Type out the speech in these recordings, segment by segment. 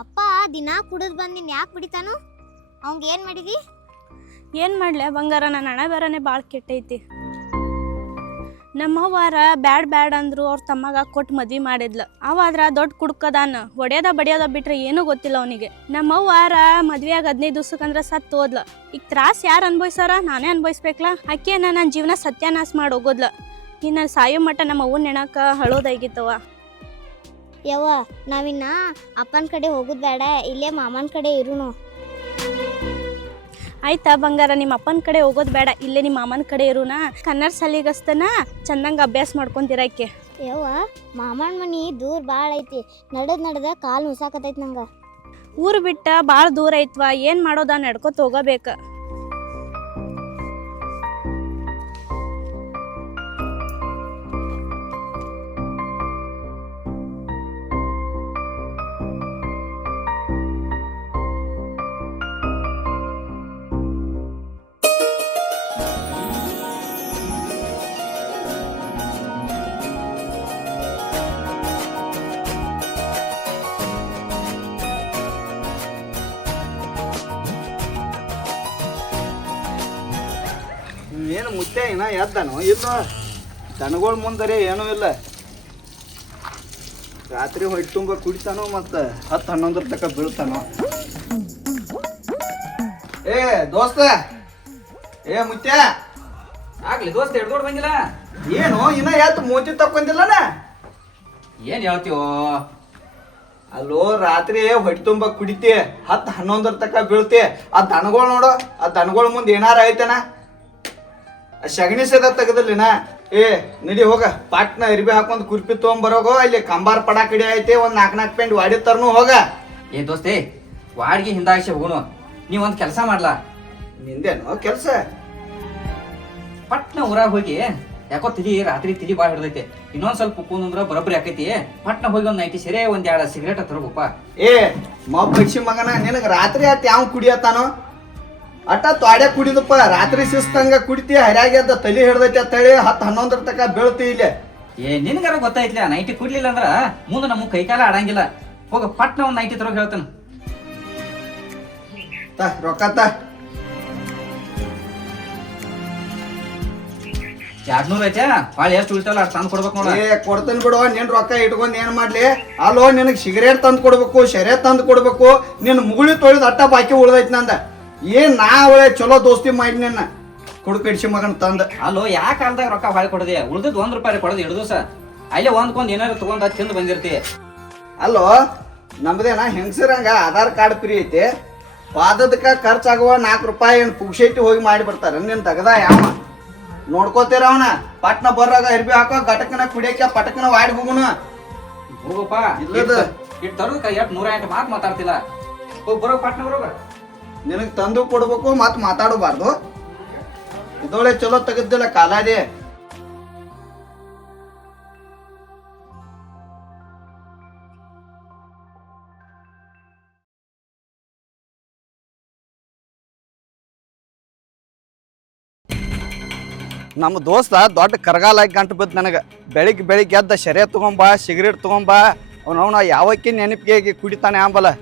ಅಪ್ಪ ದಿನಾ ಕುಡಿದ್ ಬಂದಿನ್ ಯಾಕೆ ಬಿಡಿತಾನು? ಅವಂಗ ಏನ್ ಮಾಡಿದಿ? ಏನು ಮಾಡ್ಲೆ ಬಂಗಾರ, ನನ್ನ ಹಣೆ ಬೇರೆನೇ ಭಾಳ ಕೆಟ್ಟೈತಿ. ನಮ್ಮವ್ವಾರ ಬ್ಯಾಡ್ ಅಂದ್ರು ಅವ್ರ ತಮ್ಮಗ ಕೊಟ್ಟು ಮದ್ವಿ ಮಾಡಿದ್ಲು. ಅವಾದ್ರ ದೊಡ್ಡ ಕುಡ್ಕದಾನ, ಹೊಡೆಯೋದ ಬಡಿಯೋದ ಬಿಟ್ರೆ ಏನೂ ಗೊತ್ತಿಲ್ಲ ಅವನಿಗೆ. ನಮ್ಮವ್ವಾರ ಮದ್ವೆಯಾಗ 15 ದಿವ್ಸಕ್ಕಂದ್ರೆ ಸತ್ತು ಹೋದ್ಲ. ಈಗ ತ್ರಾಸ ಯಾರು ಅನ್ಭವಿಸಾರ? ನಾನೇ ಅನ್ಭವಿಸ್ಬೇಕಲ್ಲ. ಆಕೆನ ನನ್ನ ಜೀವನ ಸತ್ಯಾನಾಶ ಮಾಡಿ ಹೋಗೋದ್ಲ. ಇನ್ನು ಸಾಯೋ ಮಟ್ಟ ನಮ್ಮ ಅವ್ವನ ನೆನಕ ಹಳೋದಾಗಿತ್ತವ. ಯವ್ವ, ನಾವಿನ್ನ ಅಪ್ಪನ ಕಡೆ ಹೋಗುದ್ ಬೇಡ, ಇಲ್ಲೇ ಮಾಮನ ಕಡೆ ಇರುನು. ಆಯ್ತಾ ಬಂಗಾರ, ನಿಮ್ಮ ಅಪ್ಪನ ಕಡೆ ಹೋಗೋದು ಬೇಡ, ಇಲ್ಲೇ ನಿಮ್ಮ ಮಾಮನ ಕಡೆ ಇರುನ. ಕನ್ನಡ ಸಾಲಿಗಸ್ತನ ಚಂದಂಗೆ ಅಭ್ಯಾಸ ಮಾಡ್ಕೊಂತಿರಕ್ಕೆ. ಯವ್ವ, ಮಾಮನ ಮನಿ ದೂರ ಭಾಳ ಐತಿ. ನಡೆದ ಕಾಲು ನುಸಾಕತೈತಿ ನಂಗೆ. ಊರು ಬಿಟ್ಟ ಭಾಳ ದೂರ ಐತ್ವಾ, ಏನು ಮಾಡೋದ, ನಡ್ಕೊತ ಹೋಗಬೇಕು. ಏನು ಮುತ್ತೆ ಇನ್ನ ಎದ್ದಾನು ಇಲ್ಲ? ದನಗಳ ಮುಂದರೆ ಏನೂ ಇಲ್ಲ. ರಾತ್ರಿ ಹೊಟ್ಟೆ ತುಂಬ ಕುಡಿತಾನೋ ಮತ್ತು 10-11 ತನಕ ಬೀಳ್ತಾನೋ. ಏ ದೋಸ್ತ, ಏ ಮುತ್ತೆ, ಆಗ್ಲಿ ದೋಸ್ತ, ಹಿಡ್ದೋಡ್ ಬಂದಿಲ್ಲ ಏನು ಇನ್ನ ಎದ್ದು ಮೂತಿ ತಕ್ಕೊಂದಿಲ್ಲನ? ಏನ್ ಹೇಳ್ತೀವೋ? ಅಲ್ಲೋ ರಾತ್ರಿ ಹೊಟ್ಟೆ ತುಂಬ ಕುಡಿತಿ, 10-11 ತನಕ ಬೀಳ್ತಿ. ಆ ದನಗಳು ನೋಡು, ಆ ದನಗಳ ಮುಂದೆ ಏನಾರ ಐತನ? ಶಗಣಿ ಸದ ತೆಗದಲ್ಲಿನ. ಏ ನಡಿ ಹೋಗ, ಪಾಟ್ನ ಅರಿಬಿ ಹಾಕೊಂಡ್ ಕುರ್ಪಿ ತೊಗೊಂಬರೋಗೋ. ಅಲ್ಲಿ ಕಂಬಾರ ಪಡ ಕಡಿ ಐತೆ, ಒಂದ್ 4 ಪೆಂಟ್ ವಾಡಿ ತರ್ನು ಹೋಗ. ಏ ದೋಸ್ತೆ, ವಾಡ್ಗಿ ಹಿಂದಾಗಿಸಿ ಹೋಗೋನು. ನೀವ್ ಒಂದ್ ಕೆಲಸ ಮಾಡ್ಲಾ? ನಿಂದೇನು ಕೆಲ್ಸ? ಪಟ್ನ ಊರಾಗ ಹೋಗಿ, ಯಾಕೋ ರಾತ್ರಿ ತಿಳಿ ಬಾಳ್ ಹಿಡ್ದೈತೆ. ಇನ್ನೊಂದ್ ಸ್ವಲ್ಪ ಕುಂದ್ರ ಬರೋಬ್ಬರಿ ಆಕೈತಿ. ಪಟ್ನ ಹೋಗಿ ಒಂದ್ ನೈಟಿ ಸೆರೆ, ಒಂದ್ 2 ಸಿಗರೇಟ್ ತರಬೇಕಪ್ಪ. ಏ ಮಬ್ಬ ಬಗ್ಸಿ ಮಗನ, ನಿನಗ ರಾತ್ರಿ ಆತ ಯಾವ ಕುಡಿಯತ್ತಾನೋ? ಅಟ್ಟ ತ್ವಾಡೆ ಕುಡಿದಪ್ಪ. ರಾತ್ರಿ ಶಿಸ್ತಂಗ ಕುಡಿತಿ, ಹರ್ಯಾಗ್ಯದ ತಲಿ ಹಿಡ್ದೈತಿ ಅಂತ ಹೇಳಿ 10-11 ತನಕ ಬೀಳ್ತಿ ಇಲ್ಲಿ. ಏ ನಿನ್ಗಾರ ಗೊತ್ತಾಯ್ತಿಲ್ಲ, ನೈಟಿ ಕುಡ್ಲಿಲ್ಲ ಅಂದ್ರ ಮುಂದೆ ನಮಗ್ ಕೈಕಾಲ ಆಡಂಗಿಲ್ಲ. ಹೋಗ ಪಟ್ನ ಒಂದ್ ನೈಟಿ ತರೋಗ್ ಹೇಳ್ತಾನ. ರೊಕ್ಕ 200 ಐತೆ, ಭಾಳ ಎಷ್ಟು ಉಳಿತಲ್ಲ ಅಷ್ಟು ತಂದು ಕೊಡ್ಬೇಕು ನೋಡ. ಏ ಕೊಡ್ತೇನೆ ಬಿಡು, ನಿನ್ ರೊಕ್ಕ ಇಟ್ಕೊಂಡ್ ಏನ್ ಮಾಡ್ಲಿ? ಅಲ್ಲೋ ನಿನಗ್ ಸಿಗರೇಟ್ ತಂದು ಕೊಡ್ಬೇಕು, ಶರೆ ತಂದು ಕೊಡ್ಬೇಕು. ನಿನ್ ಮುಗುಳಿ ತೊಳಿದ್ ಅಟ್ಟ ಬಾಕಿ ಉಳ್ದೈತಿ ನಂದ. ಏನ್ ನಾ ಅವಳೆ ಚಲೋ ದೋಸ್ತಿ ಮಾಡಿ ನಿನ್ನ ಕುಡ್ಕಡಿಸಿ ಮಗನ್ ತಂದ. ಅಲ್ಲೋ ಯಾ ಕಾಲದಾಗ ರೊಕ್ಕ ಹೊಳೆ ಕೊಡದೆ, ಉಳ್ದದ್ ₹1 ಕೊಡೋದು 2 ದಿವಸ ಅಲ್ಲೇ ಒಂದ್ಕೊಂದ್ ಏನಾರು ತಗೊಂಡ್ ತಿಂದು ಬಂದಿರ್ತಿ. ಅಲ್ಲೋ ನಮ್ದೇನ ಹೆಂಗಸರಂಗ ಆಧಾರ್ ಕಾರ್ಡ್ ಫ್ರೀ ಐತಿ, ಪಾದದಕ್ಕ ಖರ್ಚಾಗುವ ₹4 ಏನ್ ಪುಕ್ಷೈತಿ ಹೋಗಿ ಮಾಡಿ ಬರ್ತಾರ. ನಿನ್ ತಗದ ಯಾವ ನೋಡ್ಕೋತೀರ ಅವನ? ಪಟ್ನ ಬರ್ರಾಗ ಅರ್ಬಿ ಹಾಕೋ, ಘಟಕನ ಕುಡಿಯಕ ಪಟಕನ ವಾಡಿ ಹೋಗುನು. ಹೋಗಪ್ಪ, ಇಲ್ಲದ ಇಟ್ಟು ತರೋದಕ್ಕ 108 ಮಾತು ಮಾತಾಡ್ತಿಲ್ಲ. ಹೋಗಿ ಬರೋ ಪಟ್ನ ಬರೋಗ. ನಿನಗ್ ತಂದು ಕೊಡ್ಬೇಕು, ಮತ್ ಮಾತಾಡಬಾರ್ದು. ಇದೊಳೆ ಚಲೋ ತೆಗದಿಲ್ಲ ಕಾಲಾದೆ. ನಮ್ಮ ದೋಸ್ತ ದೊಡ್ಡ ಕರಗಾಲಾಗಿ ಗಂಟು ಬಿದ್ದು ನನಗೆ. ಬೆಳಿಗ್ಗೆ ಎದ್ದ ಶರೆ ತೊಗೊಂಬಾ, ಸಿಗರೇಟ್ ತೊಗೊಂಬಾ. ಅವನವನ ಯಾವಕ್ಕೆ ನೆನಪಿಗೆ ಕುಡಿತಾನೆ ಆಂಬಲ್ಲ.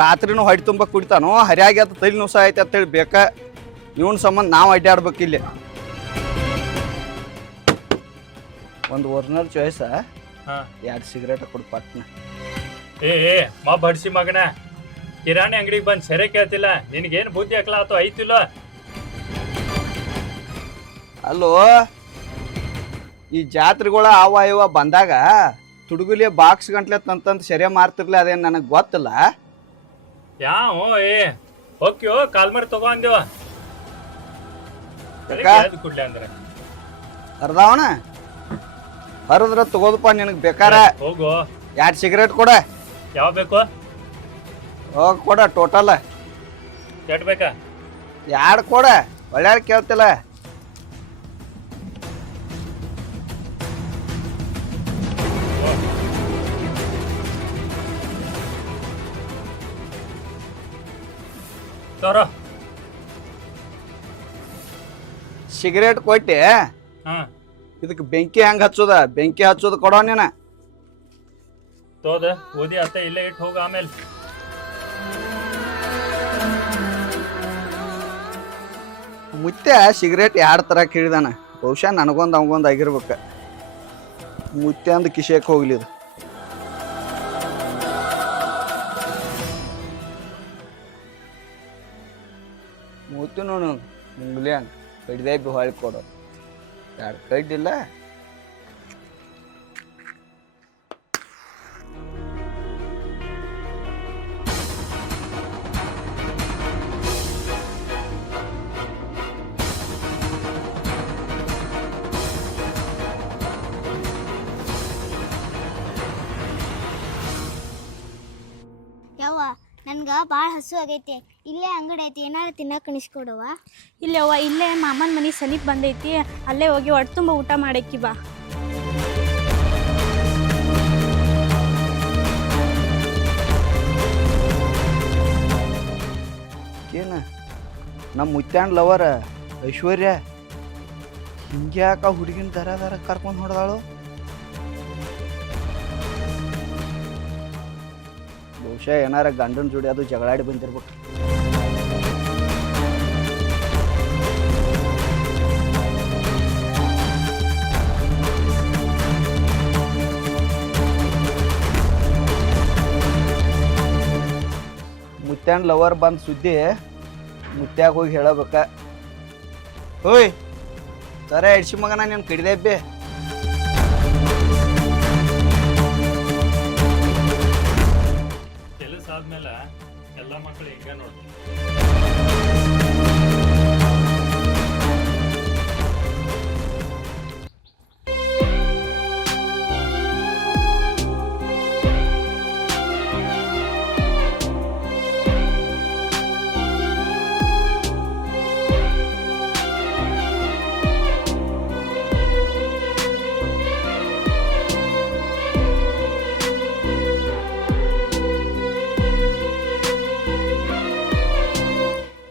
ರಾತ್ರಿನೂ ಹೊಟ್ಟೆ ತುಂಬ ಕುಡಿತಾನೋ, ಹರ್ಯಾಗಿ ಎದ್ದು ತಲೆ ನುಸ ಐತೆ ಅಂತೇಳಿ ಬೇಕ. ಇವನ್ ಸಂಬಂಧ ನಾವು ಅಡ್ಡಾಡ್ಬೇಕು ಇಲ್ಲಿ. ಒಂದು ಒರಿಜಿನಲ್ ಚಾಯ್ಸ, 2 ಸಿಗರೇಟ್ ಕೊಡು ಪಟ್ನ. ಏ ಮಾ ಬಡ್ಸಿ ಮಗನ, ಕಿರಾಣಿ ಅಂಗಡಿಗೆ ಬಂದು ಸೆರೆ ಕೇಳ್ತಿಲ್ಲ. ನಿನಗೇನು ಬುದ್ಧಿ ಹಾಕ್ಲಾ ಅಥವಾ ಐತಿಲ್ಲ? ಅಲ್ಲೋ ಈ ಜಾತ್ರೆಗಳ ಅವ ಇವ ಬಂದಾಗ ತುಡುಗುಲಿ ಬಾಕ್ಸ್ ಗಂಟ್ಲೆ ತಂತಂದು ಸೆರೆ ಮಾರ್ತಿರ್ಲಿ, ಅದೇನು ನನಗೆ ಗೊತ್ತಿಲ್ಲ. ಯಾವ ಏ ಓಕ್ಯೋ ಕಾಲ್ಮರ್ ತಗೊಂದೇವ ಕುಡ್ಲೆ ಅಂದ್ರೆ ಹರ್ದಾವಣ ಹರಿದ್ರ ತಗೋದಪ್ಪ. ನಿನಗೆ ಬೇಕಾರ ಹೋಗು, 2 ಸಿಗರೇಟ್ ಕೊಡ. ಯಾವ ಬೇಕು? ಹೋಗಿ ಕೊಡ, ಟೋಟಲ್ ಎಟ್ ಬೇಕಾ? 2 ಕೊಡ, ಒಳ್ಳೆ ಕೇಳ್ತಿಲ್ಲ. ತೋರೋ ಸಿಗರೇಟ್ ಕೊಟ್ಟೆ. ಇದಕ್ಕೆ ಬೆಂಕಿ ಹೆಂಗೆ ಹಚ್ಚೋದ? ಬೆಂಕಿ ಹಚ್ಚೋದು ಕೊಡೋ ನೀನ. ತೋದ ಓದಿ ಅತ್ತ ಇಲ್ಲೇ ಇಟ್ಟು ಹೋಗ. ಆಮೇಲೆ ಮುತ್ಯ ಸಿಗರೇಟ್ ಎರಡು ಥರ ಕೇಳಿದಾನ, ಬಹುಶಃ ನನಗೊಂದು ಅವಂಗೊಂದು ಆಗಿರ್ಬೇಕು. ಮುತ್ಯ ಅಂದು ಕಿಶೇಕ್ ಹೋಗ್ಲಿದು. ಮುತ್ತು ನೋಡು ಮುಂಗ್ಲಿ ಹಂಗೆ ಕಡ್ದೇ ಬಿ ಹೊಳ್ಳಿ ಕೊಡೋ ಎರಡು ಕಡ್ಡಿಲ್ಲ. ಯವ್ವ ನನ್ಗೆ ಭಾಳ ಹಸು ಆಗೈತಿ, ಇಲ್ಲೇ ಅಂಗಡಿ ಐತಿ, ಏನಾರ ತಿನ್ನಕ್ಕೆ ಕಣಿಸ್ಕೊಡವ. ಇಲ್ಲೇ ಅವ್ವ, ಇಲ್ಲೇ ಮಾಮನ ಮನೆ ಸಮೀಪ ಬಂದೈತಿ, ಅಲ್ಲೇ ಹೋಗಿ ಹೊಟ್ಟೆ ತುಂಬ ಊಟ ಮಾಡಕ್ಕಿ ಬಾ. ಏನ ನಮ್ಮ ಮುತ್ಯಾನ್ ಲವರ್ ಐಶ್ವರ್ಯ ಹಿಂಗ್ಯಾಕ ಹುಡುಗಿನ ದರ ಕರ್ಕೊಂಡು ಹೊಡೆದಾಳು? ಬಹುಶಃ ಏನಾರ ಗಂಡನ ಜೋಡಿ ಅದು ಜಗಳಾಡಿ ಬಂದಿರ್ಬೇಕು. ಮುತ್ಯಾನ್ ಲವರ್ ಬಂದ ಸುದ್ದಿ ಮುತ್ಯಾಗ ಹೋಗಿ ಹೇಳಬೇಕ. ಹೋಯ್ ಸರ ಎಡ್ಸಿ ಮಗನ ನೀನು ಕಡಿದೆ ಬೇ. ಕೆಲಸ ಆದ್ಮೇಲೆ ಎಲ್ಲ ಮಕ್ಕಳು ಹಿಂಗ ನೋಡಿ.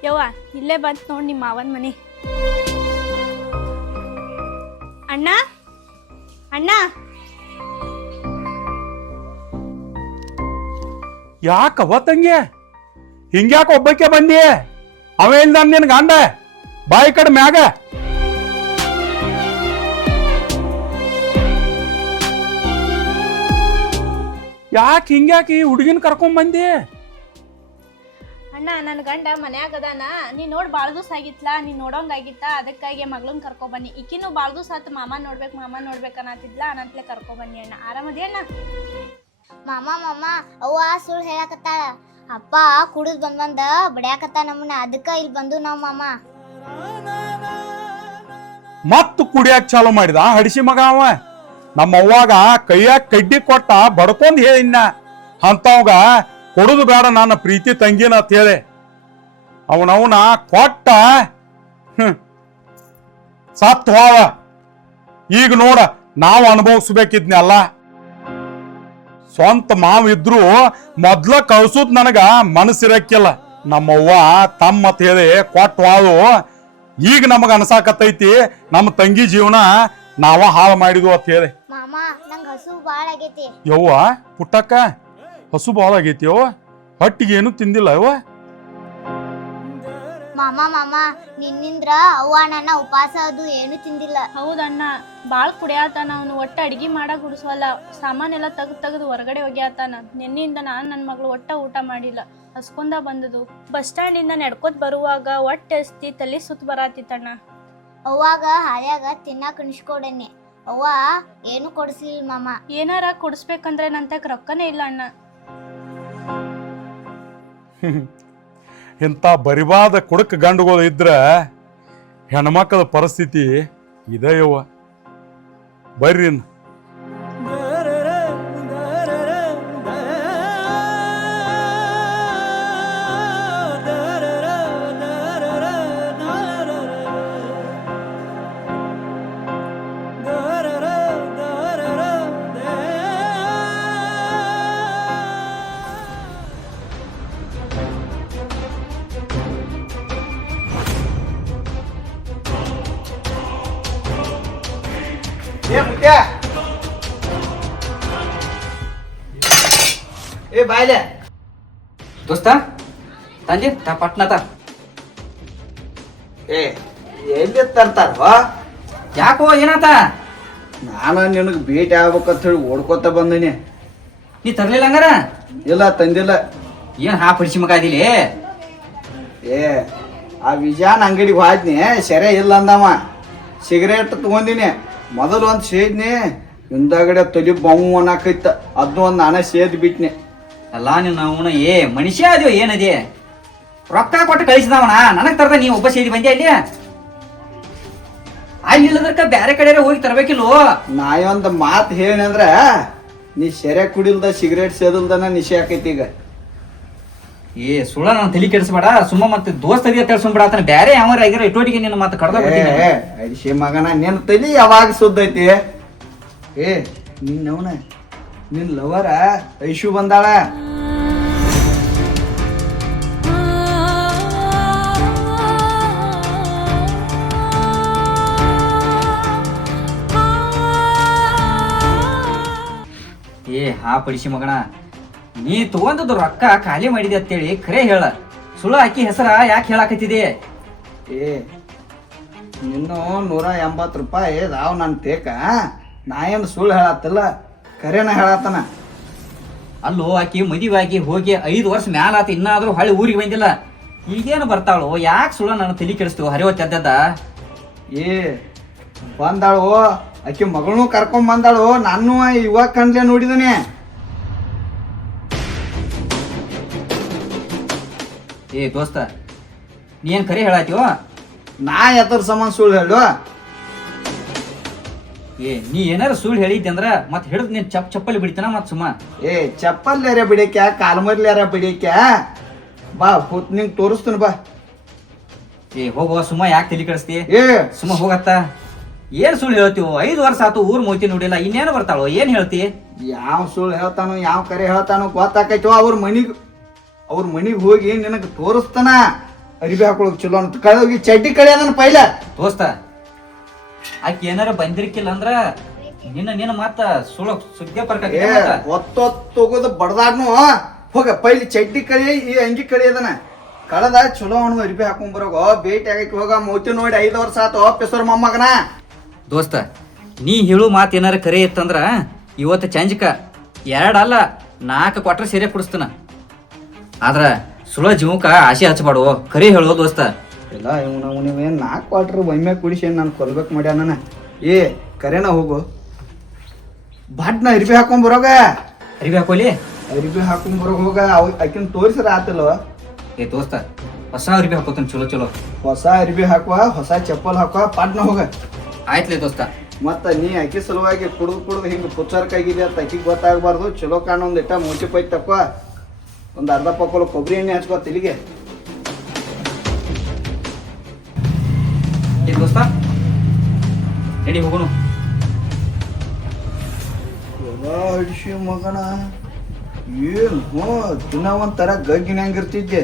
ಯವ್ವ ಇಲ್ಲೇ ಬಂತು ನೋಡಿ ನಿಮ್ಮ ಮಾವನ ಮನೆ. ಅಣ್ಣ ಅಣ್ಣ, ಯಾಕವ್ವ ತಂಗಿ ಹಿಂಗ್ಯಾಕ ಒಬ್ಬಕ್ಕೆ ಬಂದಿ? ಅವೇ ಇಲ್ದ ನಿನ್ ಗಂಡ ಬಾಯಿ ಕಡೆ ಮ್ಯಾಗ. ಯಾಕೆ ಹಿಂಗ್ಯಾಕೆ ಈ ಹುಡುಗಿನ ಕರ್ಕೊಂಡ್ ಬಂದಿ? ಅಣ್ಣ ನನ್ನ ಗಂಡ ಮನ್ಯಾಗ ಅದಾನ, ನೀ ನೋಡಿ ಭಾಳ ದಿವಸ ಆಗಿತ್ಲಾ, ನೀ ನೋಡೋಂಗಾಗಿತ್ತ, ಅದಕ್ಕಾಗಿ ಮಗಳನ್ನ ಕರ್ಕೊಬನ್ನಿ. ಈಕಿನೂ ಭಾಳ ದಿವಸ ಆತು ಮಾಮ ನೋಡ್ಬೇಕನ್ನತ್ತಿದ್ಲ, ಅನ್ನತ್ಲೆ ಕರ್ಕೊಬನ್ನಿ ಅಣ್ಣ. ಆರಾಮದಿ ಅಣ್ಣ? ಮಾಮ ಅವ್ವ ಸುಳ್ಳು ಹೇಳಕತ್ತಾಳ. ಅಪ್ಪ ಕುಡಿದ್ ಬಂದ ಬಡ್ಯಾಕತ್ತ ನಮ್ಮನ್ನ, ಅದಕ್ಕ ಇಲ್ಲಿ ಬಂದು ನಾವ್ ಮಾಮ. ಮತ್ ಕುಡಿಯಾಕ ಚಾಲು ಮಾಡಿದ ಹಡಿಸಿ ಮಗ ಅವ. ನಮ್ಮ ಅವ್ವಾಗ ಕೈಯಾಗ ಕಡ್ಡಿ ಕೊಟ್ಟ ಬಡ್ಕೊಂಡ್ ಹೇಳಿನ ಅಂತವಾಗ ಕೊಡುದು ಬೇಡ ನನ್ನ ಪ್ರೀತಿ ತಂಗಿನ ಅಂತ ಹೇಳಿ ಅವನವನ ಕೊಟ್ಟ ಸತ್ ಹೋವ. ಈಗ ನೋಡ ನಾವು ಅನುಭವಿಸ್ಬೇಕಿದ್ನೆಲ್ಲ. ಸ್ವಂತ ಮಾವ ಇದ್ರು ಮೊದ್ಲ ಕಳ್ಸುದ್ ನನಗ ಮನಸ್ಸಿರಕ್ಕಿಲ್ಲ. ನಮ್ಮವ್ವ ತಮ್ಮ ಅಂತ ಹೇಳಿ ಕೊಟ್ಟವಾಳು. ಈಗ ನಮಗ ಅನ್ಸಾಕತ್ತೈತಿ ನಮ್ಮ ತಂಗಿ ಜೀವನ ನಾವ ಹಾಳು ಮಾಡಿದ್ವು ಅಂತ ಹೇಳಿ. ಮಾಮ ನಂಗ್ ಹಸು ಬಾಳ ಆಗೈತಿ. ಯವ್ವ ಪುಟ್ಟಕ್ಕ ಹಸು ಬಾಳ ಆಗೈತಿ ಯವ್ವ, ಹೊಟ್ಟಿಗೆ ಏನು ತಿಂದಿಲ್ಲ ಯವ್ವ. ಮಾಮ ನಿನ್ನಿಂದ್ರ ಅವ್ವ ನನ್ನ ಉಪವಾಸ ಅದು ಏನು ತಿಂದಿಲ್ಲ. ಹೌದಣ್ಣ, ಭಾಳ ಕುಡಿಯಾತಾನ ಅವನು, ಒಟ್ಟ ಅಡಿಗೆ ಮಾಡಕ್ ಹುಡ್ಸವಲ್ಲ, ಸಾಮಾನೆಲ್ಲ ತೆಗ್ದು ಹೊರಗಡೆ ಹೋಗ್ಯಾತಾನ. ನಿನ್ನಿಂದ ನಾನು ನನ್ನ ಮಗಳು ಒಟ್ಟ ಊಟ ಮಾಡಿಲ್ಲ, ಹಸ್ಕೊಂಡ ಬಂದದು. ಬಸ್ ಸ್ಟ್ಯಾಂಡಿಂದ ನಡ್ಕೋತ ಬರುವಾಗ ಒಟ್ಟೆ ಎಸ್ತಿ ತಲೆ ಸುತ್ತ ಬರಾತಿತ್ತಣ್ಣ. ಅವ್ವಾಗ ಹಾಲ್ಯಾಗ ತಿನ್ನಾಕ ಕಣಿಸ್ಕೊಡನೆ, ಅವ್ವ ಏನು ಕೊಡಿಸ್ಲಿಲ್ಲ ಮಾಮ. ಏನಾರ ಕೊಡಿಸ್ಬೇಕಂದ್ರೆ ನಂತಕ್ ರೊಕ್ಕನೇ ಇಲ್ಲ ಅಣ್ಣ. ಇಂಥ ಬರಿವಾದ ಕುಡಕ ಗಂಡುಗಳು ಇದ್ರ ಹೆಣ್ಮಕ್ಳ ಪರಿಸ್ಥಿತಿ ಇದೆ ಯವ್ವ. ಬರ್ರಿ ಏ ಬಾಯ್ಲೆ ದೋಸ್ತ ತಂದೆ ತಾ ಪಟ್ನತ. ಏ ಎಲ್ಲಿ ತರ್ತಾರ ಯಾಕೋ ಏನಾತ? ನಾನು ನಿನಗೆ ಭೇಟಿ ಆಗ್ಬೇಕಂತ ಹೇಳಿ ಓಡ್ಕೋತ ಬಂದೀನಿ. ನೀ ತರ್ಲಿಲ್ಲ ಹಂಗಾರ? ಇಲ್ಲ ತಂದಿಲ್ಲ. ಏನ್ ಹಾ ಪಡಿಸಿ ಮಗ ಅದಿಲಿ? ಏ ಆ ವಿಜಯಾನ್ ಅಂಗಡಿಗೆ ಹೋದ್ನಿ, ಸೆರೆ ಇಲ್ಲ ಅಂದವ. ಸಿಗರೇಟ್ ತಗೊಂದಿನಿ, ಮೊದಲು ಒಂದು ಸೇದ್ನಿ, ಹಿಂದಗಡೆ ತಲಿ ಬೌ ಅನ್ನಕೈತ, ಅದನ್ನ ಒಂದು ನಾನೇ ಸೇದ್ ಬಿಟ್ನಿ. ಅಲ್ಲ ನಿನ್ನ ಅವನ ಮನುಷ್ಯ ಅದ್ಯೋ ಏನದೇ? ರೊಕ್ಕ ಕೊಟ್ಟು ಕಳಿಸಿದವನ ನನಗ್ ತರ್ದ ನೀ ಒಬ್ಬ ಸೇದಿ ಬಂದ್ಯಾ ಇಲ್ಲಿ? ಅಲ್ಲಿ ಇಲ್ಲದಕ್ಕ ಬ್ಯಾರೆ ಕಡೆ ಹೋಗಿ ತರ್ಬೇಕಿಲ್ವೋ? ನಾ ಒಂದು ಮಾತು ಹೇಳಿ ಅಂದ್ರ ನೀ ಸೆರೆ ಕುಡಿಲ್ದ ಸಿಗರೇಟ್ ಸೇದಲ್ದನ ನಿಶೆ ಆಕೈತಿ ಈಗ. ಸುಳ್ಳ ನಾನು ತಲೆ ಕೆಡಿಸ್ಬೇಡ, ಸುಮ್ಮ ಮತ್ತೆ ದೋಸ್ತದಿಯ ಕೆಲ್ಸಂಬಿಡ ಆತನ ಬ್ಯಾರೆ ಯಾವ ಆಗಿರೋ ಇಟ್ಟೋಟಿಗೆ ನಿನ್ನ ಮತ್ತೆ ಕಡ್ದ ಅಡಿಸಿ ಮಗನ ನಿನ್ನ ತಲಿ ಯಾವಾಗ ಸುದ್ದೈತಿ? ನಿನ್ನವನ ನಿನ್ ಲವರ ಐಶು ಬಂದಾಳ. ಹಾ ಪಡಿಸಿ ಮಗಣ, ನೀ ತಗೊಂಡದ್ದು ರೊಕ್ಕ ಖಾಲಿ ಮಾಡಿದೆ ಅಂತೇಳಿ ಖರೆ ಹೇಳ, ಸುಳ್ಳು ಹಾಕಿ ಹೆಸರ ಯಾಕೆ ಹೇಳಾಕತ್ತಿದೆ? ನಿನ್ನು 180 ರೂಪಾಯಿ ಅದಾವ್ ನನ್ ತೇಕ. ನಾ ಏನು ಸುಳ್ಳು ಹೇಳತ್ತಲ್ಲ, ಖರೇನ ಹೇಳತ್ತನ. ಅಲ್ಲೋ ಆಕಿ ಮದುವಾಗಿ ಹೋಗಿ 5 ವರ್ಷ ಮ್ಯಾಲ ಆತ, ಇನ್ನಾದ್ರೂ ಹೊಳ್ಳಿ ಊರಿಗೆ ಬಂದಿಲ್ಲ. ಈಗೇನು ಬರ್ತಾಳು? ಯಾಕೆ ಸುಳ್ಳ ನಾನು ತಲೆ ಕೆಡಿಸ್ತೀವ? ಹರಿವತ್ತದ್ದ ಬಂದಾಳು, ಆಕಿ ಮಗಳನ್ನೂ ಕರ್ಕೊಂಡ್ ಬಂದಾಳು. ನಾನು ಇವಾಗ ಕಂಡ್ಲೆ ನೋಡಿದನೆ. ದೋಸ್ತ, ನೀ ಏನ್ ಖರೆ ಹೇಳಾತೀವೋ? ನಾ ಎದ್ರ ಸಂಬಂಧ ಸುಳ್ಳು ಹೇಳು? ನೀ ಏನಾರ ಸುಳ್ಳು ಹೇಳಿದ್ದೆ ಅಂದ್ರ ಮತ್ ಹಿಡಿದ್ ನೀನ್ ಚಪ್ಪಲಿ ಬಿಡ್ತಾನ ಮತ್ ಸುಮ್ಮ. ಚಪ್ಪಲ್ಯಾರ ಬಿಡಿಕ್ಯಾ, ಕಾಲ್ಮರ್ಲ್ಯಾರ ಬಿಡಿಕ್ಯಾ? ಬಾ ಕೂತ್ ನಿಂಗೆ ತೋರಿಸ್ತೀನಿ ಬಾ. ಹೋಗುವ ಸುಮ್ಮ, ಯಾಕೆ ತಲೆ ಕೆಡಿಸ್ತಿ? ಸುಮ್ಮ ಹೋಗತ್ತ. ಏನ್ ಸುಳ್ಳು ಹೇಳ್ತೀವೋ? 5 ವರ್ಷ ಆತು ಊರ್ ಮೋತಿ ನೋಡಿಲ್ಲ, ಇನ್ನೇನು ಬರ್ತಾಳೋ? ಏನ್ ಹೇಳ್ತಿ? ಯಾವ ಸುಳ್ಳು ಹೇಳ್ತಾನೋ ಯಾವ ಕರೆ ಹೇಳ್ತಾನೋ ಗೊತ್ತಾಕೈತೋ. ಅವ್ರ ಮನಿಗ್ ಹೋಗಿ ನಿನಗೆ ತೋರಿಸ್ತಾನ. ಅರಿಬಿ ಹಾಕೊಳಕ್ ಚಲೋ ಅಂತ ಕಳೋಗಿ ಚಡ್ಡಿ ಕಳಿಯೋದನ್ನ ಪೈಲ. ದೋಸ್ತ, ಆಕಿ ಏನಾರ ಬಂದಿರ್ಕಿಲ್ಲ ಅಂದ್ರ ನಿನ್ನ ಮಾತ ಸುಳ್ಳು ಸುದ್ದಿ ಒತ್ತೊತ್ತೋಗೋದು ಬಡದಾಡ್ನು. ಹೋಗ ಪೈಲಿ ಚಡ್ಡಿ ಕಳಿ, ಈ ಅಂಗಿ ಕಳಿಯೋದನ ಕಳದ ಚಲೋ ಅವನು ಅರಿಬಿ ಹಾಕೊಂಡ್ ಬರೋಗೋ. ಭೇಟಿ ಆಗಕ್ಕೆ ಹೋಗ, ಮೌತಿ ನೋಡಿ 5 ವರ್ಷ ಆತು ಪೆಸರ್ ಮೊಮ್ಮಗನ. ದೋಸ್ತ, ನೀ ಹೇಳು ಮಾತು ಏನಾರ ಕರೆ ಇತ್ತಂದ್ರ ಇವತ್ತು ಚಂಜಕ 2 ಅಲ್ಲ 4 ಕ್ವಾಟ್ರ್ ಸೇರೆ ಕುಡಿಸ್ತಾನ. ಆದ್ರ ಸುಳ್ಳ ಜೀವಕ್ಕ ಆಸೆ ಹಚ್ಚಬಾಡು, ಕರೆ ಹೇಳು ದೋಸ್ತ. ಇಲ್ಲ ನೀವೇನು 4 ಕ್ವಾಟ್ರ್ ಒಮ್ಮೆ ಕುಡಿಸಿ ನಾನು ಕೊಲ್ಬೇಕು ಮಾಡ್ಯಾನ. ಕರೆನ ಹೋಗು, ಬಾಟ್ನ ಅರಿಬಿ ಹಾಕೊಂಡ್ ಬರೋಗ. ಅರಿವಿ ಹಾಕೋಲಿ? ಅರಿಬಿ ಹಾಕೊಂಡ್ ಬರೋಗ ಹೋಗ. ಆಕಿನ ತೋರಿಸ್ರ ಆತಲ್ವ? ದೋಸ್ತ, ಹೊಸ ಅರಿವಿ ಹಾಕೋತಾನ ಚಲೋ ಚಲೋ. ಹೊಸ ಅರಿಬಿ ಹಾಕುವ, ಹೊಸ ಚಪ್ಪಲ್ ಹಾಕುವ, ಪಾಟ್ನ ಹೋಗ. ಆಯ್ತ್ಲೇ ದೋಸ್ತ. ಮತ್ತ ನೀ ಅಕ್ಕಿ ಸಲುವಾಗಿ ಕುಡ್ದು ಹಿಂಗ ಪುಚ್ಚರ್ಕಾಗಿದೆ ಅಂತ ಅಕ್ಕಿಗೆ ಗೊತ್ತಾಗಬಾರ್ದು. ಚಲೋ ಕಾಣ ಒಂದಿಟ್ಟ ಮೂಚಿ ಪೈ ತಕ್ಕೋ, ಒಂದು ಅರ್ಧ ಪಕ್ಕಲು ಕೊಬ್ಬರಿ ಎಣ್ಣೆ ಹಚ್ಕೋ ತಲೆಗೆ. ದೋಸ್ತ ರೆಡಿ ಹೋಗೋಣ. ಅಡಿಸಿ ಮಗನ, ಏನು ದಿನ ಒಂಥರ ಗಗ್ಗಿನ ಹಂಗಿರ್ತಿದ್ದೆ.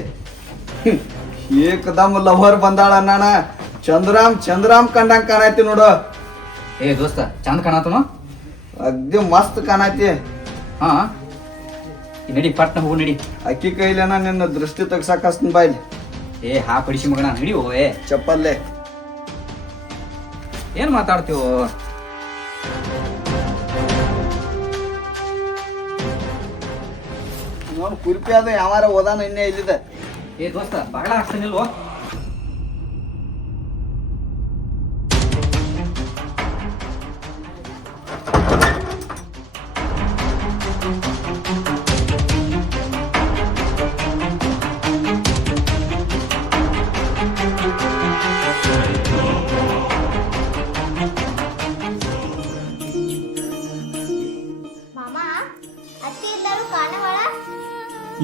ಏಕದಮ್ ಲವರ್ ಬಂದಾಳ ನಾನ. ಚಂದ್ರಾಮ್ ಕಂಡಂಗ್ ಕಾಣೈತಿ ನೋಡು. ದೋಸ್ತ, ಚಂದ ಕಾಣತನು? ಅಗ್ದಿ ಮಸ್ತ್ ಕಾಣೈತಿ. ಹಾ, ನಡಿ ಪಟ್ನ ಹೋಗು ನಡಿ. ಅಕ್ಕಿ ಕೈಲೇನ ನಿನ್ನ ದೃಷ್ಟಿ ತೆಗ್ಸಾಕ ಹಸ್ತನ್ ಬಾಯ್ಲಿ. ಹಾ ಪಡಿಸಿ ಮಗನ, ನಡಿ ಓ. ಚಪ್ಪಲ್ಲೇ ಏನ್ ಮಾತಾಡ್ತೀವೋ? ನೋಡ್ ಕುರ್ಪಿ ಅದು ಯಾವಾರ ಓದಾನ ಇನ್ನೇ ಇಲ್ಲಿದೆ. ದೋಸ್ತ, ಬಾಗಲ ಹಾಕ್ತಾನಿಲ್ವೋ?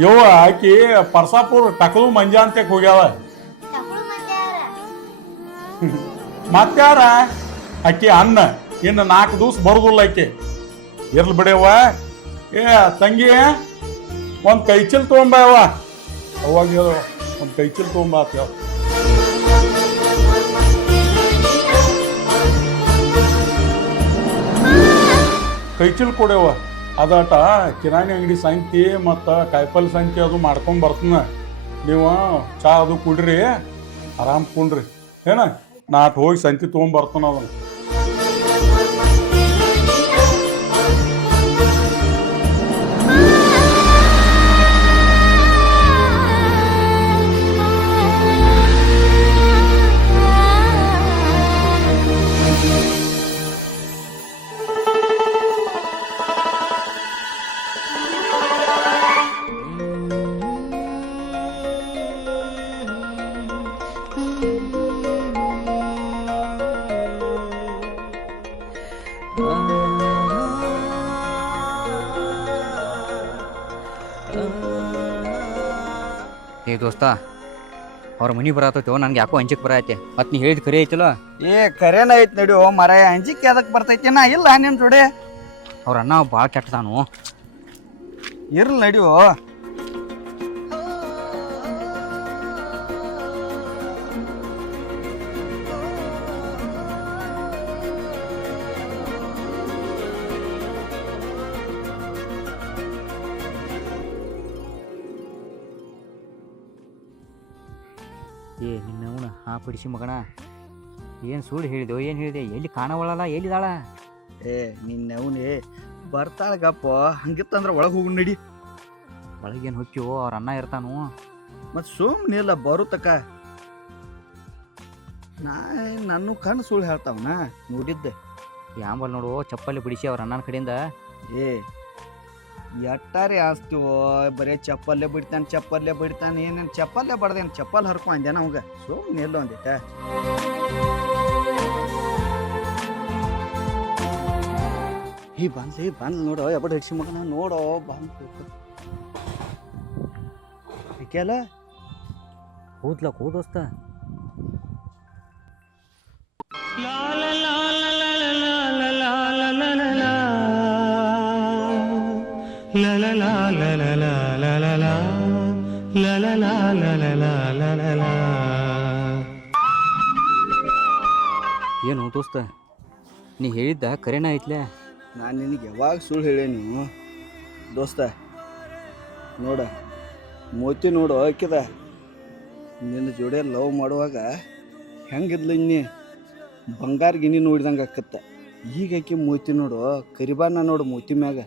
ಯವ್ವ ಆಕಿ ಪರ್ಸಾಪುರ್ ಟಕಲು ಮಂಜಾ ಅಂತ ಹೋಗ್ಯಾವ. ಮತ್ತಾರ ಆಕಿ ಅನ್ನ ಇನ್ನು 4 ದಿವಸ ಬರುದಿಲ್ಲ ಆಕಿ. ಇರ್ಲಿ ಬಿಡವ್ವ. ತಂಗಿ, ಒಂದ್ ಕೈಚಲ್ ತಗೊಂಬ ಯವ್ವ. ಅವಾಗ ಒಂದ್ ಕೈಚಲ್ ತಗೊಂಬ ಆತ. ಕೈಚಲ್ ಕೊಡವ್ವ. ಅದಾಟ ಕಿರಾಣಿ ಅಂಗಡಿ ಸಂತಿ ಮತ್ತು ಕಾಯಿಪಲ್ಲೆ ಸಂತಿ ಅದು ಮಾಡ್ಕೊಂಡ್ ಬರ್ತಾನ. ನೀವು ಚಾ ಅದು ಕುಡ್ರಿ, ಆರಾಮ್ ಕುಂಡ್ರಿ. ಏನ ನಾಟ್ ಹೋಗಿ ಸಂತಿ ತೊಗೊಂಬರ್ತಾನ ಅವನು. ಏ ದೋಸ್ತ, ಅವ್ರ ಮನಿ ಬರತ್ತೋ ನಂಗೆ ಯಾಕೋ ಅಂಜಿಕ್ ಬರತ್ತೆ. ಮತ್ ನೀ ಹೇಳಿದ್ ಖರೆ ಐತಿಲ್ಲ? ಕರೇನ ಐತ್ ನಡಿಯೋ ಮರ, ಅಂಜಿಕೆ ಅದಕ್ಕೆ ಬರ್ತೈತಿ ನಾ ಇಲ್ಲ ನಿನ್ ಜೋಡಿ. ಅವ್ರ ಅಣ್ಣ ಭಾಳ ಕೆಟ್ಟದಾನು. ಇರ್ಲಿ ನಡಿಯೋ. ಏ ನಿನ್ನವನ ಹಾ ಪಡಿಸಿ ಮಗಣ, ಏನು ಸುಳ್ಳು ಹೇಳಿದೆವು? ಏನು ಹೇಳಿದೆ? ಎಲ್ಲಿ ಕಾಣವಳಲ್ಲ, ಎಲ್ಲಿದಾಳ? ನಿನ್ನವನೇ ಬರ್ತಾಳಗಪ್ಪ. ಹಂಗಿತ್ತಂದ್ರ ಒಳಗೆ ಹೋಗಿ ನಡಿ. ಒಳಗೇನು ಹೊಕ್ಕಿವೋ, ಅವ್ರ ಅಣ್ಣ ಇರ್ತಾನು. ಮತ್ತು ಸುಮ್ಮನೆ ಇಲ್ಲ ಬರುತ್ತಕ್ಕ. ನನ್ನ ಕಣ್ಣು ಸುಳ್ಳು ಹೇಳ್ತಾವನ ನೋಡಿದ್ದೆ. ಯಾಂಬಲ್ ನೋಡು, ಚಪ್ಪಲಿ ಬಿಡಿಸಿ ಅವ್ರ ಅಣ್ಣನ ಕಡೆಯಿಂದ. ಎಟ್ಟಾರೆ ಆಸ್ತೀವೋ, ಬರೀ ಚಪ್ಪಲ್ಲೇ ಬಿಡ್ತಾನೆ. ಏನೇನು ಚಪ್ಪಲ್ಲೇ ಬಡ್ದೇನು, ಚಪ್ಪಲ್ ಹರ್ಕೊಂಡೆ ನಮ್ಗೆ. ಸುಮ್ಮನೆ ಇಲ್ಲ ಒಂದಿಟ್ಟ. ಬಂದ್ಲಿ ನೋಡೋ, ಎಬಡ ಹಿಡ್ಸಿ ಮಗನ ನೋಡೋ, ಬಂದು ಅಲ್ಲ ಕೂದ್ಲಕ್ ಹೋದೋಸ್ತ. ಏನು ದೋಸ್ತ, ನೀ ಹೇಳಿದ್ದ ಕರೆನ ಐತ್ಲೆ? ನಾನು ನಿನಗೆ ಯಾವಾಗ ಸುಳ್ಳು ಹೇಳೇನು ದೋಸ್ತ? ನೋಡ ಮೋತಿ ನೋಡು ಆಕಿದ. ನಿನ್ನ ಜೋಡಿ ಲವ್ ಮಾಡುವಾಗ ಹೆಂಗಿದ್ಲು ಇನ್ನಿ ಬಂಗಾರ ಗಿನಿ ನೋಡಿದಂಗೆ ಆಕತ್ತ. ಈಗ ಆಕಿ ಮೋತಿ ನೋಡು, ಕರಿಬಾನ ನೋಡು ಮೋತಿ ಮ್ಯಾಗ.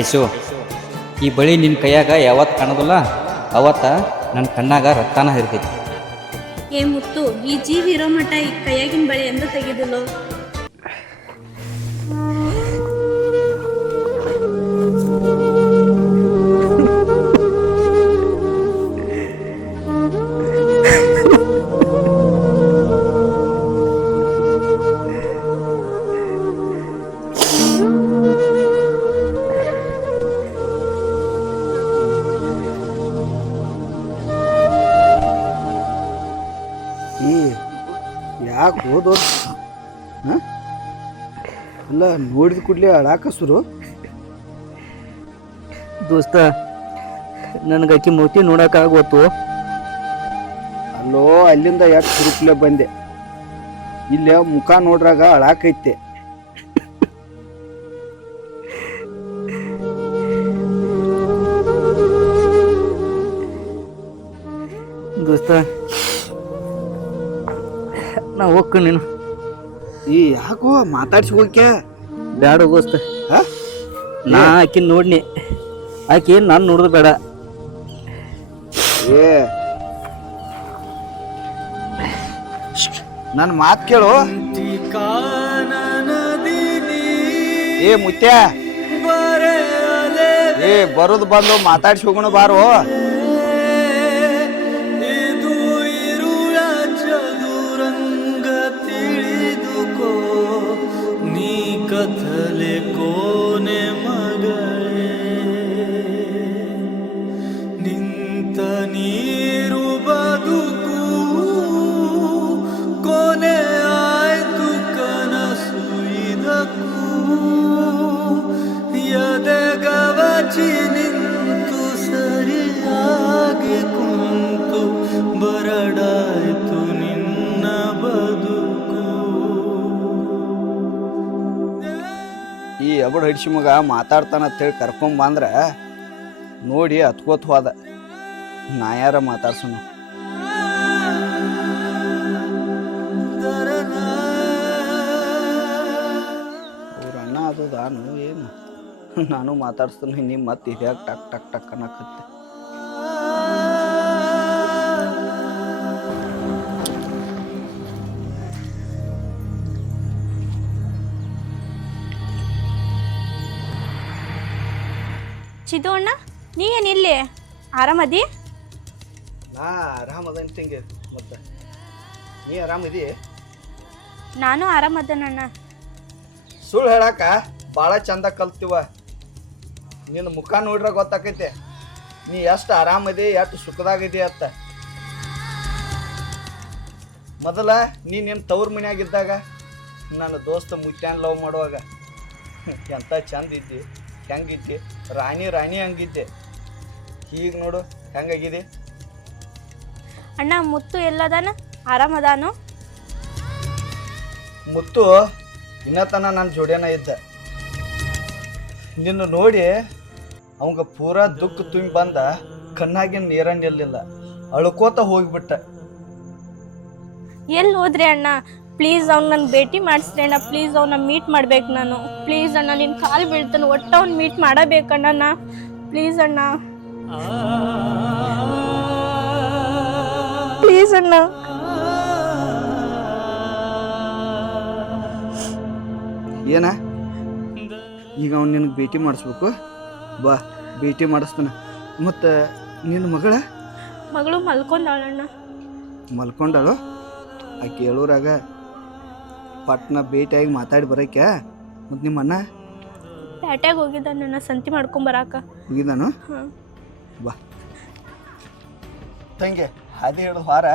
ಐಸು, ಈ ಬಳಿ ನಿನ್ನ ಕೈಯಾಗ ಯಾವತ್ತು ಕಾಣೋದಿಲ್ಲ ಅವತ್ತ ನನ್ನ ಕಣ್ಣಾಗ ರಕ್ತಾನ ಹರಿತೈತಿ. ಏ ಮುತ್ತು, ಈ ಜೀವಿ ಇರೋ ಮಟ್ಟ ಈ ಕೈಯಾಗಿನ ಬಳಿ ಎಂದು ತೆಗೆದಿಲ್ಲೋ? ಯಾಕೆ ಹೋದೋ ಹಾಂ ಅಲ್ಲ ನೋಡಿದ ಕೂಡಲೇ ಅಳಾಕ ಶುರು. ದೋಸ್ತ ನನಗೆ ಆಕಿ ಮೂತಿ ನೋಡೋಕ್ಕಾಗೋತು. ಅಲ್ಲೋ ಅಲ್ಲಿಂದ ಯಾಕೆ ಸುರುಕ್ಲೆ ಬಂದೆ, ಇಲ್ಲೇ ಮುಖ ನೋಡ್ರಾಗ ಅಳಾಕೈತೆ. ದೋಸ್ತ ನಾ ಹೋಗ್ಕ ನೀನು. ಈ ಯಾಕೋ ಮಾತಾಡ್ಸಿ ಹೋಗ್ಯ ಬೇಡ ದೋಸ್ತ, ಹಾ ನಾ ಆಕಿನ ನೋಡ್ನಿ, ಆಕಿ ನಾನು ನೋಡೋದು ಬೇಡ. ಏ ನನ್ನ ಮಾತು ಕೇಳು. ಏ ಮುತ್ಯ, ಏ ಬರೋದು ಬಂದು ಮಾತಾಡ್ಸಿ ಹೋಗೋಣ ಬಾರೋ. ಕಥಲೆ ಕೋನೆ ಮಗಳೇ ನಿಂತ ನೀರು ಬದುಕು ಕೊನೆ ಆಯ್ತು ಕನಸು ಇದಕ್ಕೂ ಎದೆಗವಚಿ ನಿಂತು ಸರಿಯಾಗಿ ಕುಂತು ಬರಡಾಯ್ತು ನಿನ್ನ ಬದುಕು. ಈ ಅಬಡ್ ಹಿಡ್ಸಿ ಮಗ ಮಾತಾಡ್ತಾನ ಅಂತೇಳಿ ಕರ್ಕೊಂಡ್ ಬಂದ್ರ ನೋಡಿ ಹತ್ಕೋತ್ ಹೋದ. ನಾ ಯಾರ ಮಾತಾಡ್ಸೋನು. ಅವ್ರ ಅಣ್ಣ ಅದು ನಾನು ಏನು ನಾನು ಮಾತಾಡ್ಸ್ತಾನೆ, ನಿಮ್ಮ ಮತ್ತೆ ಇದ್ಯಾಗ ಟಕ್ ಟಕ್ ಟಕ್ ಅನ್ನಕತ್ತೆ. ಚಿದ್ದು ಅಣ್ಣ, ನೀ ಏನಿಲ್ಲಿ ಆರಾಮದಿ? ನಾ ಆರಾಮದನ್ ತಿಂಗೆ, ಮತ್ತೆ ನೀ ಆರಾಮದಿ? ನಾನು ಆರಾಮದನಣ್ಣ. ಸುಳ್ಳು ಹೇಳಾಕ ಭಾಳ ಚಂದ ಕಲ್ತೀವ. ನಿನ್ನ ಮುಖ ನೋಡ್ರ ಗೊತ್ತಾಕೈತೆ ನೀ ಎಷ್ಟು ಆರಾಮದಿ, ಎಷ್ಟು ಸುಖದಾಗಿದಿ ಅಂತ. ಮೊದಲ ನೀ ನಿನ್ನ ತವ್ರ ಮನ್ಯಾಗಿದ್ದಾಗ ನನ್ನ ದೋಸ್ತ ಮುತ್ಯಾನ್ ಲವ್ ಮಾಡುವಾಗ ಎಂತ ಚಂದ ಇದ್ದಿ, ಹೆಂಗಿದ್ದಿ, ರಾಣಿ ರಾಣಿ ಹಂಗಿದ್ದೆ. ಈಗ ನೋಡು ಹೆಂಗಾಗಿದೆ. ಅಣ್ಣ ಮುತ್ತು ಎಲ್ಲದಾನ? ಆರಾಮದಾನು? ಮುತ್ತು ಇನ್ನತನ ನನ್ನ ಜೋಡ್ಯಾನ ಇದ್ದ. ನಿನ್ನ ನೋಡಿ ಅವಂಗ ಪೂರಾ ದುಃಖ ತುಂಬಿ ಬಂದ, ಕಣ್ಣಾಗಿನ ನೀರ ನಿಲ್ಲಿಲ್ಲ, ಅಳ್ಕೋತ ಹೋಗ್ಬಿಟ್ಟ. ಎಲ್ಲಿ ಹೋದ್ರಿ ಅಣ್ಣ? ಪ್ಲೀಸ್ ಅವ್ನು ನನ್ನ ಭೇಟಿ ಮಾಡಿಸ್ರಿ ಅಣ್ಣ. ಪ್ಲೀಸ್ ಅವ್ನ ಮೀಟ್ ಮಾಡ್ಬೇಕು ನಾನು. ಪ್ಲೀಸ್ ಅಣ್ಣ, ನಿನ್ನ ಕಾಲು ಬೀಳ್ತಾನೆ, ಒಟ್ಟು ಅವ್ನು ಮೀಟ್ ಮಾಡಬೇಕಣ್ಣ. ಪ್ಲೀಸ್ ಅಣ್ಣ, ಪ್ಲೀಸ್ ಅಣ್ಣ. ಏನ ಈಗ ಅವ್ನು ನಿನಗೆ ಭೇಟಿ ಮಾಡಿಸ್ಬೇಕು? ಬಾ ಭೇಟಿ ಮಾಡಿಸ್ತಾನ. ಮತ್ತು ನಿನ್ನ ಮಗಳು ಮಲ್ಕೊಂಡಾಳಣ್ಣ. ಮಲ್ಕೊಂಡಾಳು? ಆಕೆ ಹೇಳೋರಾಗ ಪಟ್ನ ಭೇಟಿಯಾಗಿ ಮಾತಾಡಿ ಬರೋಕೆ. ಮತ್ತು ನಿಮ್ಮ ಅಣ್ಣ ಪ್ಯಾಟ್ಯಾಗ ಹೋಗಿದ್ದಾನ ಸಂತಿ ಮಾಡ್ಕೊಂಬರಾಕ. ಹೋಗಿದ್ದಾನು? ಬಾ ತಂಗೆ ಹಾದಿ ಹಿಡಿದು ಹಾರ,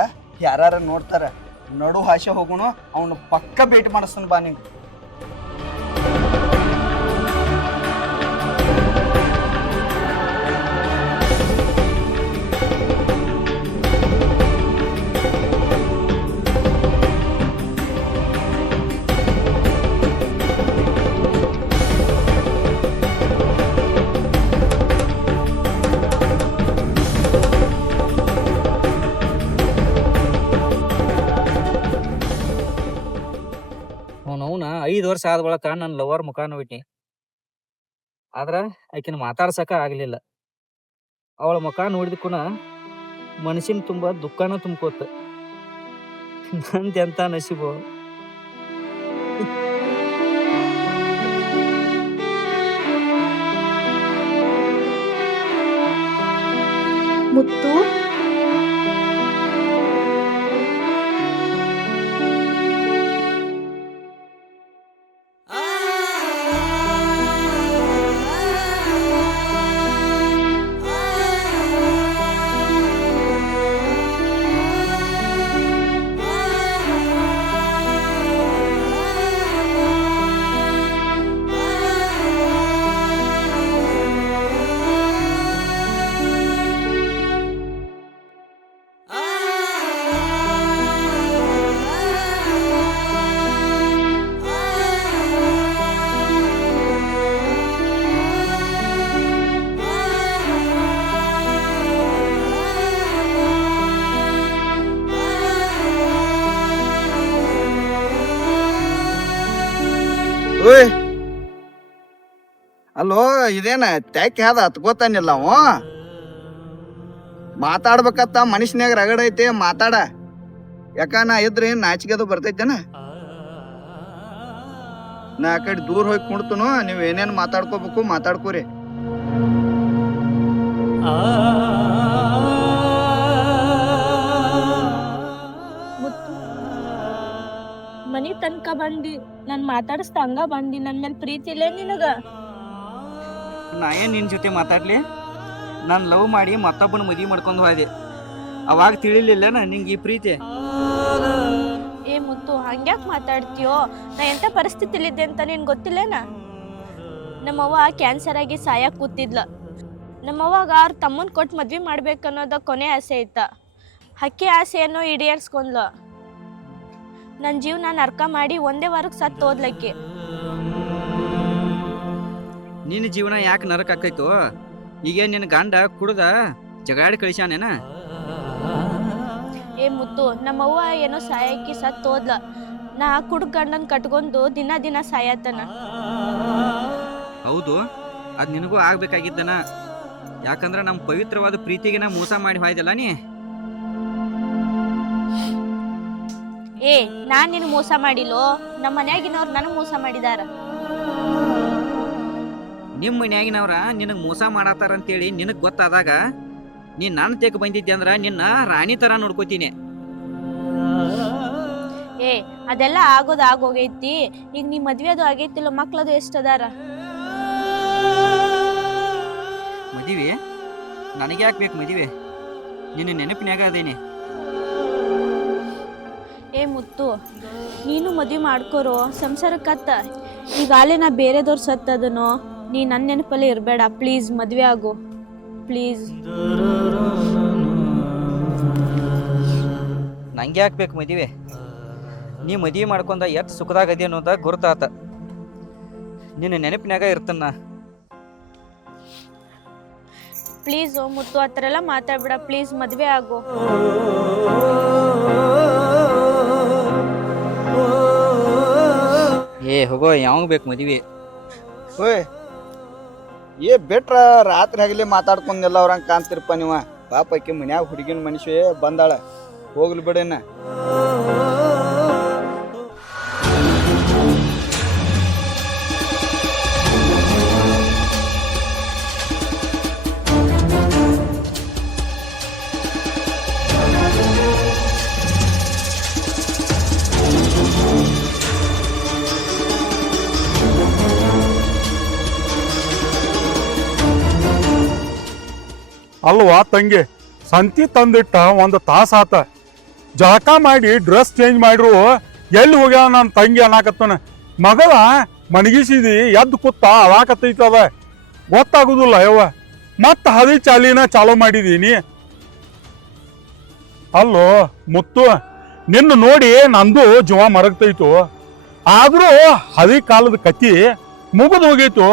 ಯಾರು ನೋಡ್ತಾರೆ, ನಡು ಹಾಸ್ಯ ಹೋಗೋಣ. ಅವನು ಪಕ್ಕ ಭೇಟಿ ಮಾಡಿಸ್ತಾನೆ ಬಾ ನಿಂಗೆ. ಅವನ 5 ವರ್ಷ ಆದ ಬಳಕ ನನ್ನ ಲವರ್ ಮುಖ ನೋಡಿನಿ, ಆದ್ರ ಆಕಿನ ಮಾತಾಡ್ಸಕ ಆಗ್ಲಿಲ್ಲ. ಅವಳ ಮುಖ ನೋಡಿದಕ್ಕೂನ ಮನಸ್ಸಿನ ತುಂಬ ದುಃಖನ ತುಂಬ್ಕೋತ. ನಂದೆಂತ ನಸೀಬು. ಮುತ್ತು, ಓಯ್ ಅಲ್ಲೋ ಇದೇನ ತ್ಯಾಕ್ ಯಾವ್ದ ಹತ್ಕೋತಾನಿಲ್ಲ ಅವ ಮಾತಾಡ್ಬೇಕತ್ತ ಮನುಷ್ಯನ್ಯಾಗ ರಗಡ ಐತಿ ಮಾತಾಡ ಯಾಕ ನಾ ಇದ್ರಿ ನಾಚಿಕೆ ಅದು ಬರ್ತೈತೇನ ನಾ ಆ ಕಡೆ ದೂರ ಹೋಗಿ ಕುಣ್ತನು ನೀವ್ ಏನೇನ್ ಮಾತಾಡ್ಕೋಬೇಕು ಮಾತಾಡ್ಕೋರಿ ಮನಿ ತನಕ ಬಂದಿ ನಾನ್ ಮಾತಾಡಿಸ್ದ ಹಂಗ ಬಂದಿ ನನ್ ಮೇಲೆ ಪ್ರೀತಿ ಇಲ್ಲೇ ನಿನಗ? ನಾ ಏನ್ ನಿನ್ ಜೊತೆ ಮಾತಾಡ್ಲಿ? ನಾನು ಲವ್ ಮಾಡಿ ಮತ್ತೊಬ್ಬನ ಮದುವೆ ಮಾಡ್ಕೊಂಡು ಹೋದೆ, ಅವಾಗ ತಿಳಿಲಿಲ್ಲನ ನಿಂಗೆ ಈ ಪ್ರೀತಿ? ಏ ಮುತ್ತು, ಹಂಗ್ಯಾಕ್ ಮಾತಾಡ್ತೀಯೋ? ನಾ ಎಂತ ಪರಿಸ್ಥಿತಿಲಿದ್ದೆ ಅಂತ ನಿನ್ ಗೊತ್ತಿಲ್ಲೇನ? ನಮ್ಮವ್ವ ಕ್ಯಾನ್ಸರ್ ಆಗಿ ಸಾಯಕ್ ಕೂತಿದ್ಲ. ನಮ್ಮವ್ವಾಗ ಅವ್ರ ತಮ್ಮನ್ ಕೊಟ್ಟು ಮದ್ವೆ ಮಾಡ್ಬೇಕನ್ನೋದ ಕೊನೆ ಆಸೆ ಐತ. ಹಕ್ಕಿ ಆಸೆಯನ್ನು ಈಡೇರ್ಸ್ಕೊಂಡ್ಲ. ನನ್ನ ಜೀವನ ನರ್ಕ ಮಾಡಿ ಒಂದೇ ವಾರಕ್ಕೆ ಸತ್ತು ಹೋದ್ಲಕ್ಕೆ. ನಿನ್ನ ಜೀವನ ಯಾಕೆ ನರಕ ಆಕೈತೋ? ಈಗ ನಿನ್ನ ಗಂಡ ಕುಡ್ದ ಜಗಾಡಿ ಕಳಿಸ್ಯಾನೇನ? ಏ ಮುತ್ತು, ನಮ್ಮವ್ವ ಏನೋ ಸಾಯಕ್ಕಿ ಸತ್ತು ಹೋದ್ಲ. ನಾ ಕುಡ್ಕ ಗಂಡನ್ ಕಟ್ಕೊಂಡು ದಿನ ಸಾಯತನ. ಹೌದು, ಅದು ನಿನಗೂ ಆಗ್ಬೇಕಾಗಿದ್ದನ. ಯಾಕಂದ್ರೆ ನಮ್ಮ ಪವಿತ್ರವಾದ ಪ್ರೀತಿಗೆ ನಾ ಮೋಸ ಮಾಡಿ ಹೋಯ್ದಲ್ಲ ನೀ. ಏ, ನಾನ್ ನಿನ್ ಮೋಸ ಮಾಡಿಲ್ಲೋ, ನಮ್ಮ ಮನ್ಯಾಗಿನವ್ರು ನನಗ್ ಮೋಸ ಮಾಡಿದಾರ. ನಿಮ್ಮ ಮನ್ಯಾಗಿನವ್ರ ನಿನಗೆ ಮೋಸ ಮಾಡತ್ತಾರ ಅಂತೇಳಿ ನಿನಗೆ ಗೊತ್ತಾದಾಗ ನೀನ್ ನನ್ನ ತೆಕ್ ಬಂದಿದ್ದೆ ಅಂದ್ರ ನಿನ್ನ ರಾಣಿ ತರ ನೋಡ್ಕೋತೀನಿ. ಏ, ಅದೆಲ್ಲ ಆಗೋದು ಆಗೋಗೈತಿ. ಈಗ ನೀ ಮದ್ವೆ ಅದು ಆಗೈತಿಲ್ಲ, ಮಕ್ಳದು ಎಷ್ಟದಾರ? ಮದುವೆ ನನಗೆ ಯಾಕೆ ಬೇಕು ಮದುವೆ? ನಿನ್ನ ನೆನಪಿನ್ಯಾಗ ಅದೇನೆ. ಏ ಮುತ್ತು, ನೀನು ಮದ್ವೆ ಮಾಡ್ಕೋರೋ, ಸಂಸಾರಕ್ಕತ್ತ. ಈಗಾಲೇ ನಾ ಬೇರೆದವ್ರು ಸತ್ತದನೋ, ನೀ ನನ್ನ ನೆನಪಲ್ಲೇ ಇರಬೇಡ. ಪ್ಲೀಸ್ ಮದ್ವೆ ಆಗು, ಪ್ಲೀಸ್. ನಂಗೆ ಯಾಕೆ ಬೇಕು ಮದುವೆ? ನೀ ಮದುವೆ ಮಾಡ್ಕೊಂಡ ಎಷ್ಟು ಸುಖದಾಗದಿ ಅನ್ನೋದ ಗುರುತಾತ. ನಿನ್ನ ನೆನಪಿನಾಗ ಇರ್ತನ್ನ. ಪ್ಲೀಸ್ ಮುತ್ತು, ಆ ಥರ ಎಲ್ಲ ಮಾತಾಡ್ಬೇಡ. ಪ್ಲೀಸ್ ಮದ್ವೆ ಆಗು. ಏ ಹೋಗೋ, ಯಾವಾಗ ಬೇಕು ಮದುವೆ? ಓಯ್ ಬೆಟ್ರ ರಾತ್ರಿ ಹಗಲಿ ಮಾತಾಡ್ಕೊಂಡೆಲ್ಲ ಅವ್ರಂಗೆ ಕಾಣ್ತಿರಪ್ಪ ನೀವ. ಪಾಪ ಆಕಿ ಮನ್ಯಾಗ ಹುಡುಗಿನ ಮನುಷ್ಯ ಬಂದಾಳ, ಹೋಗ್ಲಿ ಬಿಡೇನ. ಅಲ್ವಾ ತಂಗಿ, ಸಂತಿ ತಂದಿಟ್ಟ ಒಂದು ತಾಸ ಆತ. ಜಳಕ ಮಾಡಿ ಡ್ರೆಸ್ ಚೇಂಜ್ ಮಾಡ್ರು ಎಲ್ಲಿ ಹೋಗ್ಯಾವ ನನ್ನ ತಂಗಿ ಅನ್ನಕತ್ತನ. ಮಗಳ ಮಣಗಿಸಿದಿ ಎದ್ದು ಕೂತ ಅವಾಕತ್ತೈತದ, ಗೊತ್ತಾಗುದಿಲ್ಲ ಯವ್ವ. ಮತ್ತ ಹದಿ ಚಾಲಿನ ಚಾಲೂ ಮಾಡಿದೀನಿ. ಅಲ್ಲೋ ಮುತ್ತು, ನಿನ್ನ ನೋಡಿ ನಂದು ಜೀವ ಮರಗ್ತೈತು. ಆದ್ರೂ ಹದಿ ಕಾಲದ ಕತ್ತಿ ಮುಗಿದು ಹೋಗೈತು.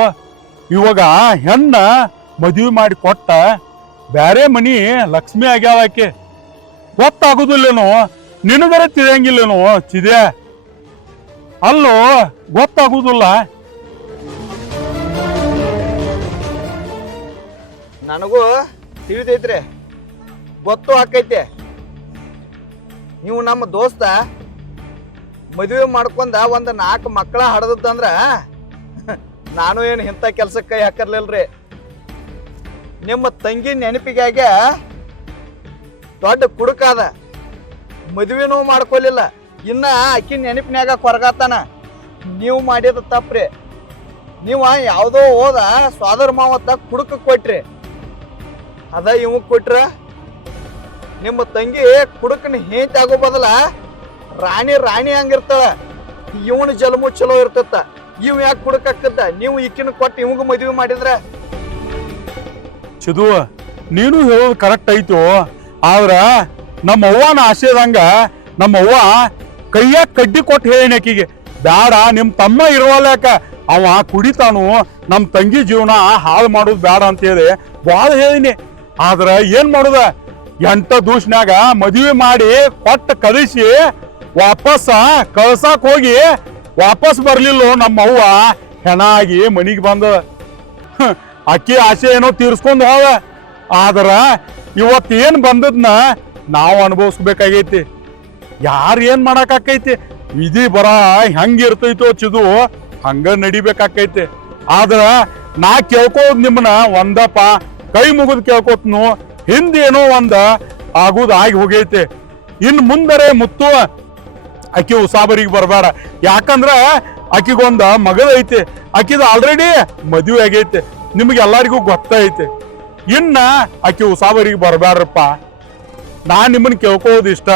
ಇವಾಗ ಹೆಣ್ಣ ಮದುವೆ ಮಾಡಿ ಕೊಟ್ಟ ಬ್ಯಾರೆ ಮನಿ ಲಕ್ಷ್ಮಿ ಆಗ್ಯಾವ ಆಕೆ. ಗೊತ್ತಾಗುದಿಲ್ಲೇನೋ, ನಿನಗರ ತಿಳಿಯಂಗಿಲ್ಲೇನೋ ಚಿದೆ. ಅಲ್ಲೋ ಗೊತ್ತಾಗುದಿಲ್ಲ. ನನಗೂ ತಿಳಿದೈತ್ರಿ, ಗೊತ್ತು ಆಕೈತೆ. ನೀವು ನಮ್ಮ ದೋಸ್ತ ಮದುವೆ ಮಾಡ್ಕೊಂಡ ಒಂದು 4 ಮಕ್ಕಳ ಹಡದಂದ್ರ ನಾನು ಏನು ಇಂಥ ಕೆಲ್ಸಕ್ಕೆ ಕೈ ಹಾಕರ್ಲಿಲ್ರಿ. ನಿಮ್ಮ ತಂಗಿ ನೆನಪಿಗಾಗ ದೊಡ್ಡ ಕುಡುಕಾದ, ಮದುವೆನೂ ಮಾಡ್ಕೊಲಿಲ್ಲ, ಇನ್ನ ಅಕ್ಕಿ ನೆನಪಿನ್ಯಾಗ ಕೊರಗಾತಾನ. ನೀವು ಮಾಡಿದ ತಪ್ಪ್ರಿ. ನೀವು ಯಾವುದೋ ಹೋದ ಸ್ವಾದರ ಮಾವತ್ತ ಕುಡುಕ ಕೊಟ್ರಿ, ಅದ ಇವ್ ಕೊಟ್ರ. ನಿಮ್ಮ ತಂಗಿ ಕುಡುಕನ ಹೇಂತಿ ಆಗೋ ಬದಲ ರಾಣಿ ಹಂಗಿರ್ತಾಳ. ಇವನ ಜಲಮು ಚಲೋ ಇರ್ತತ್ತ. ಇವ್ ಯಾಕೆ ಕುಡುಕಕ್ಕದ್ದ? ನೀವು ಈಕಿನ ಕೊಟ್ಟು ಇವಂಗ ಮದುವೆ ಮಾಡಿದ್ರ. ಚಿದು, ನೀನು ಹೇಳೋದು ಕರೆಕ್ಟ್ ಐತು. ಆದ್ರ ನಮ್ಮ ಅವ್ವನ ಆಸೆದಂಗ ನಮ್ಮವ್ವ ಕೈಯಾಗ ಕಡ್ಡಿ ಕೊಟ್ಟು ಹೇಳಿನ ಆಕಿಗೆ, ಬ್ಯಾಡ ನಿಮ್ಮ ತಮ್ಮ ಇರುವಲ್ಯಾಕ, ಅವ ಕುಡಿತಾನು, ನಮ್ಮ ತಂಗಿ ಜೀವನ ಹಾಳು ಮಾಡೋದು ಬ್ಯಾಡ ಅಂತೇಳಿ ಭಾಳ ಹೇಳಿನಿ. ಆದ್ರ ಏನ್ ಮಾಡುದ, 8 ದಿವ್ಸನ್ಯಾಗ ಮದುವೆ ಮಾಡಿ ಕೊಟ್ಟ ಕಳಿಸಿ ವಾಪಸ್ ಕಳ್ಸಾಕ್ ಹೋಗಿ ವಾಪಸ್ ಬರ್ಲಿಲ್ಲೋ ನಮ್ಮ ಅವ್ವ ಹೆಣ ಆಗಿ ಮನಿಗೆ ಬಂದ ಅಕ್ಕಿ ಆಸೆ ಏನೋ ತೀರ್ಸ್ಕೊಂಡ್ ಹೋವ. ಆದ್ರ ಇವತ್ತೇನ್ ಬಂದದ್ನ ನಾವು ಅನುಭವಿಸ್ಬೇಕಾಗೈತಿ. ಯಾರು ಏನ್ ಮಾಡಕ್ಕಾಕೈತಿ? ವಿಧಿ ಬರ ಹೆಂಗಿರ್ತೈತೋ ಚಿದು ಹಂಗ ನಡಿಬೇಕಾಕೈತಿ. ಆದ್ರ ನಾ ಕೇಳ್ಕೋದ್ ನಿಮ್ಮನ್ನ ಒಂದಪ್ಪ ಕೈ ಮುಗಿದ್ ಕೇಳ್ಕೊತ್ನು, ಹಿಂದೇನೋ ಒಂದ ಆಗುದ್ ಆಗಿ ಹೋಗೈತಿ. ಇನ್ ಮುಂದರೆ ಮುತ್ತು ಅಕ್ಕಿ ಉಸಾಬರಿಗೆ ಬರಬೇಡ. ಯಾಕಂದ್ರ ಆಕಿಗೊಂದ ಮಗಳ ಐತಿ, ಆಕಿದ ಆಲ್ರೆಡಿ ಮದುವೆ ಆಗೈತಿ, ನಿಮ್ಗೆಲ್ಲರಿಗೂ ಗೊತ್ತೈತಿ. ಇನ್ನ ಆಕಿ ಉಸಾಬರಿಗೆ ಬರಬೇಡ್ರಪ್ಪ. ನಾನ್ ನಿಮ್ಮನ್ನ ಕೇಳ್ಕೋದು ಇಷ್ಟ.